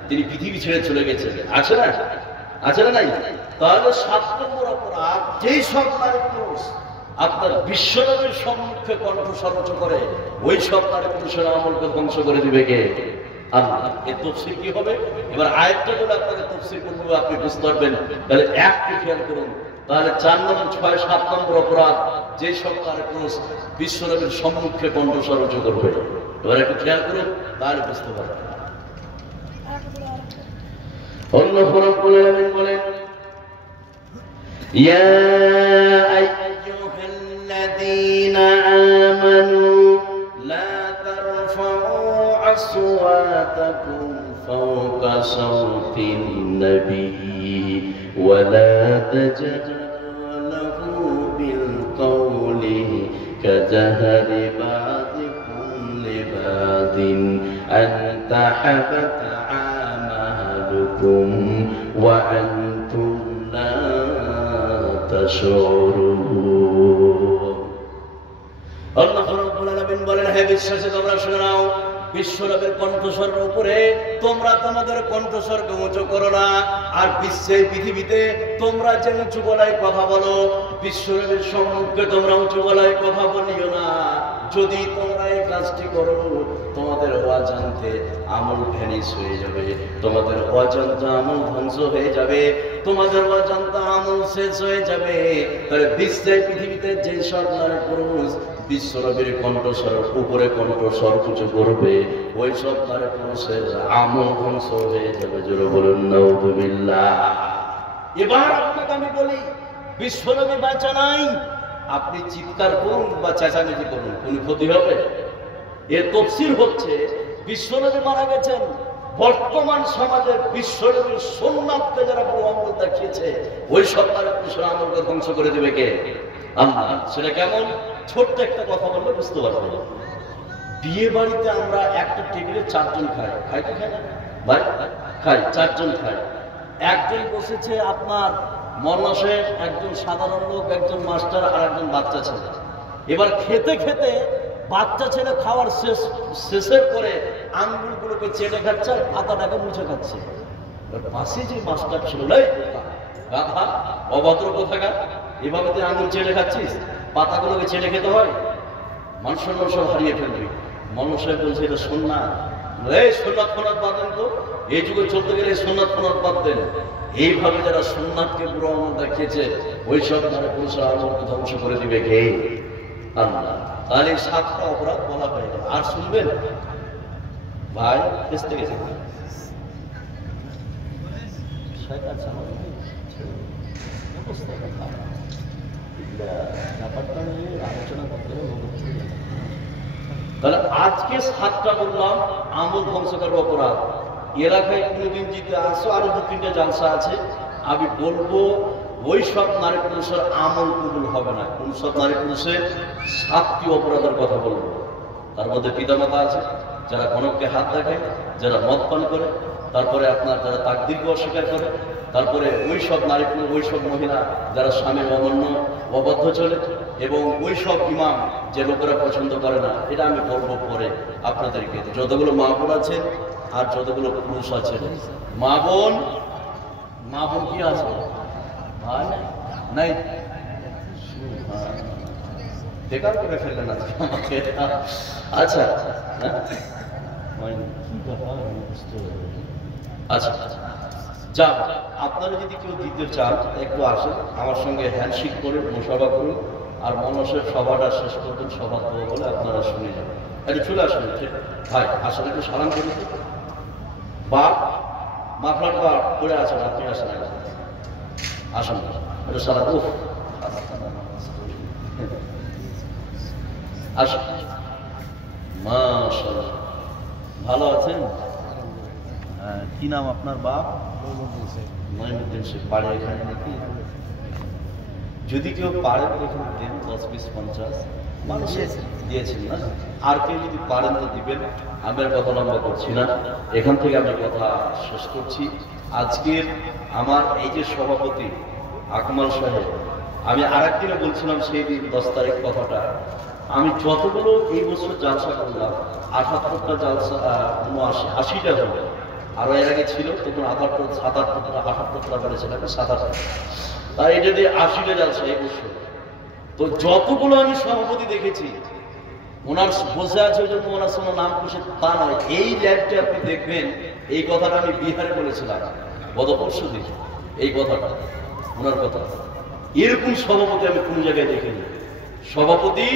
তিনি পৃথিবী ছেড়ে চলে গেছেন, আছে না? আছে না নাই? তাহলে 7 নম্বর অপরাধ, যেই সব নারী পুরুষ আপনার বিশ্বনবীর সম্মুখে কণ্ঠস্বর উঁচু করে, ওই সব নারী পুরুষের আমলকে ধ্বংস করে দিবে কে? আল্লাহ। এর তাফসীর কি হবে? এবার আয়াতটা বলে আপনাকে তাফসীর করব, আপনি বুঝতে পারবেন। তাহলে একটু খেয়াল করুন। তাহলে 4 নম্বর, 6, 7 নম্বর অপরাধ, যে সব নারী পুরুষ বিশ্বনবীর সম্মুখে কণ্ঠস্বর উঁচু করবে। এবার একটু খেয়াল করুন, তাহলে বুঝতে পারবেন। আল্লাহ রাব্বুল আলামিন বলেন, ইয়া الذين آمنوا لا ترفعوا أصواتكم فوق صوت النبي ولا تجهروا له بالقول كجهر بعضكم لبعض أن تحبط أعمالكم وأنتم لا تشعرون। আল্লাহ রাব্বুল আলামিন বলেন, হে বিশ্বাসী তোমরা শুনে নাও, বিশ্বনবীর কণ্ঠস্বরের উপরে তোমরা তোমাদের কণ্ঠস্বরকে উঁচু করো না। আর বিশ্বে পৃথিবীতে তোমরা যে উঁচু গলায় কথা বলো, বিশ্বনবীর সম্মুখে তোমরা উঁচু গলায় কথা বলিও না। যদি তোমরা এই কাজটি করো, তোমাদের অজান্তে আমল ভ্যানিশ হয়ে যাবে, তোমাদের অজান্তে আমল ধ্বংস হয়ে যাবে, তোমাদের অজান্তে আমল শেষ হয়ে যাবে। তাহলে বিশ্বে পৃথিবীতে যে সব নারী পুরুষ বিশ্বনবীর কণ্ঠস্বরের উপরে কণ্ঠস্বর উঁচু করবে, ওই সব নারী পুরুষের আমল ধ্বংস হয়ে যাবে। জোরে বলুন নাউযুবিল্লাহ। এবার আপনাকে আমি বলি, বিশ্বনবী বাঁচা নাই, আপনি চিৎকার করুন বা চেঁচামেচি করুন, কোন ক্ষতি হবে? এর তাফসীর হচ্ছে, বিশ্বনবী মারা গেছেন, বর্তমান সমাজের বিশ্বনবীর সুন্নাতকে যারা বড় আমল দেখিয়েছে, ওই সব নারী পুরুষের আমলকে ধ্বংস করে দেবে কে? আল্লাহ। সেটা কেমন? ছোট্ট একটা কথা বললে বুঝতে পারবে। বিয়ে বাড়িতে আমরা একটা টেবিলে 4 জন খাই, খাই তো খাই না ভাই? খাই, 4 জন খাই। একজন বসেছে আপনার মরনাশে, একজন সাধারণ লোক, একজন মাস্টার, আর একজন বাচ্চা ছেলে। এবার খেতে খেতে বাচ্চা ছেলে খাওয়ার শেষের পরে আঙ্গুলগুলোকে চেটে খাচ্ছে আর পাতাটাকে মুছে খাচ্ছে। পাশে যে মাস্টার ছিল, গাধা অভদ্র কোথাকার, এভাবে তুই আঙুল চেটে খাচ্ছিস, পাতাগুলোকে চেটে খেতে হয়? মানুষের হারিয়ে ফেলবি। মানুষের বলছে এটা সুন্নাত, এই সুন্নাত ফোনাত বাদ দেন তো, এই যুগে চলতে গেলে সুন্নাত ফোনাত বাদ দেন। এইভাবে যারা সুন্নাতকে পুরো আমল দেখিয়েছে, ওই সব নারী পুরুষের আমলকে ধ্বংস করে দিবে কে? আল্লাহ। তাহলে 7টা অপরাধ বলা হয়ে গেল। আর শুনবেন ভাই, বেঁচতে গেছে তাহলে আজকে 7টা বললাম আমল ধ্বংসকারী অপরাধ। এলাকায় কোনোদিন জিতে আসো, আরো 2-3টা জালসা আছে, আমি বলবো ওই সব নারী পুরুষের আমল কবুল হবে না। কোন সব নারী পুরুষের 7টি অপরাধের কথা বলবো। তার মধ্যে পিতামাতা আছে, যারা গণককে হাত দেখায়, যারা মদ পান করে, তারপরে আপনার যারা তাকদীরকে অস্বীকার করে, তারপরে ওই সব নারী ওই সব মহিলা যারা স্বামীর অমান্য অবাধ্য চলে, এবং ওই সব ইমাম যে লোকেরা পছন্দ করে না। এটা আমি বলবো পরে আপনাদেরকে। যতগুলো মা বোন আছেন আর যতগুলো পুরুষ আছেন, মা বোন কি আছে নাই, বেকার করে ফেললেন আজকে আমাকে। আচ্ছা আচ্ছা, যা আপনারা যদি কেউ দিতে চান একটু আসেন আমার সঙ্গে হ্যান্ডশেক করে মুসাফা করুন, আর মানুষের সভাটা শেষ করবেন সভা বলে আপনারা শুনে যাবেন। একটু চলে আসেন ভাই, আসলে একটু সালাম করুন। বা মাফলার বা পড়ে আছেন, আপনি আসেন, আসেন একটু সালাম। আসেন, মাশাআল্লাহ, ভালো আছেন? কি নাম আপনার? বাপ মঈনুদ্দিন শেখ। পারে এখানে নাকি? যদি কেউ পারেন এখানে দেন, 10, 20, 50 মানুষ দিয়েছেন না? আর কেউ যদি পারেন তো দিবেন। আমি আর কথা লম্বা করছি না, এখান থেকে আমি কথা শেষ করছি। আজকের আমার এই যে সভাপতি আকমাল সাহেব, আমি আরেকদিনে বলছিলাম সেই দিন 10 তারিখ কথাটা, আমি যতগুলো এই বছর জালসা করলাম 78টা জালসা, 80টা হলো, আরো এর আগে ছিল তখন 78টা বলেছিলাম, 87। তাই এটা দিয়ে 80টা জালসা এই বছর। তো যতগুলো আমি সভাপতি দেখেছি, ওনার বসে আছে ওই জন্য ওনার সঙ্গে নাম খুশি তা নয়। এই ল্যাবটা আপনি দেখবেন, এই কথাটা আমি বিহারে বলেছিলাম গত পরশু দিন, এই কথাটা ওনার কথা। এরকম সভাপতি আমি কোন জায়গায় দেখিনি। সভাপতি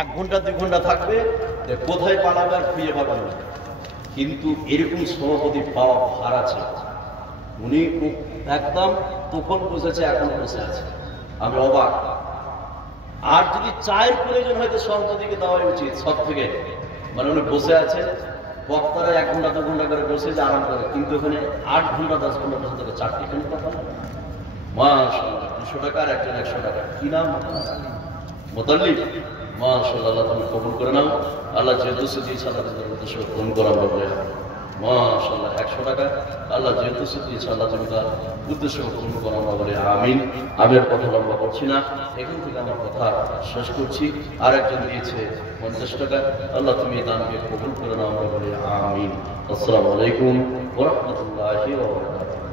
1 ঘন্টা 2 ঘন্টা থাকবে, কোথায় পালাবে আর খুঁজে পাবে না। কিন্তু এরকম সভাপতি পাওয়া ভার আছে। উনি একদম তখন বসেছে, এখন বসে আছে, আমি অবাক। আর যদি চায়ের প্রয়োজন হয়তো সভাপতিকে দেওয়াই উচিত সব থেকে, মানে উনি বসে আছে, বক্তারা 1 ঘন্টা 2 ঘন্টা করে বসে যে আরাম করে, কিন্তু ওখানে 8 ঘন্টা 10 ঘন্টা বসে থাকে, 4টি কেন কথা। মাশাআল্লাহ, 200 টাকা আর একজন 100 টাকা। কি নাম? মোতাল্লিব। মাশাআল্লাহ, আল্লাহ তুমি কবুল করে নাও। আল্লাহ যে উদ্দেশ্য দিয়েছে আল্লাহ তোমার উদ্দেশ্য পূরণ করা বলে। মাশাআল্লাহ, 100 টাকা আল্লাহ যে উদ্দেশ্য দিয়েছে আল্লাহ তুমি তার উদ্দেশ্য পূরণ করা বলে। আমিন। আমি আর কথা লম্বা করছি না, এখান থেকে আমার কথা শেষ করছি। আর একজন দিয়েছে 50 টাকা, আল্লাহ তুমি এই দানকে কবুল করে নাও বলে। আমিন। আসসালামু আলাইকুম ওয়া রাহমাতুল্লাহি ওয়া বারাকাতুহু।